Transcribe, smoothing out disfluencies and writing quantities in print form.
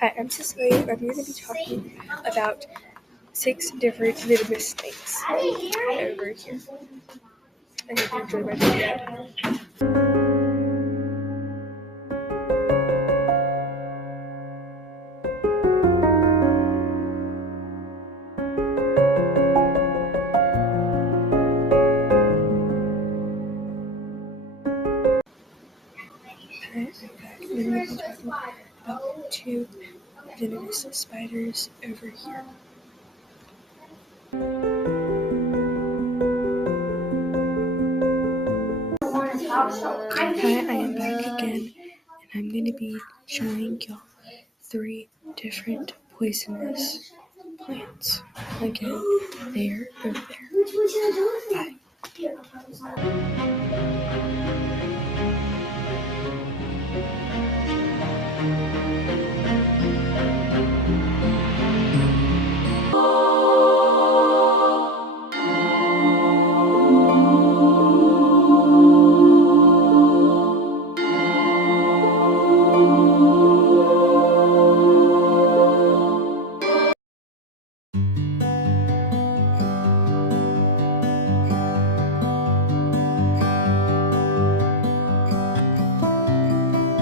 Hi, I'm Cecilia. I'm going to be talking about 6 different venomous snakes over here. I hope you enjoy my video. Hi, I'm back. I'm going to be talking about 2 venomous spiders over here. Hi, I am back again, and I'm going to be showing y'all 3 different poisonous plants. Again, they're over there. Bye.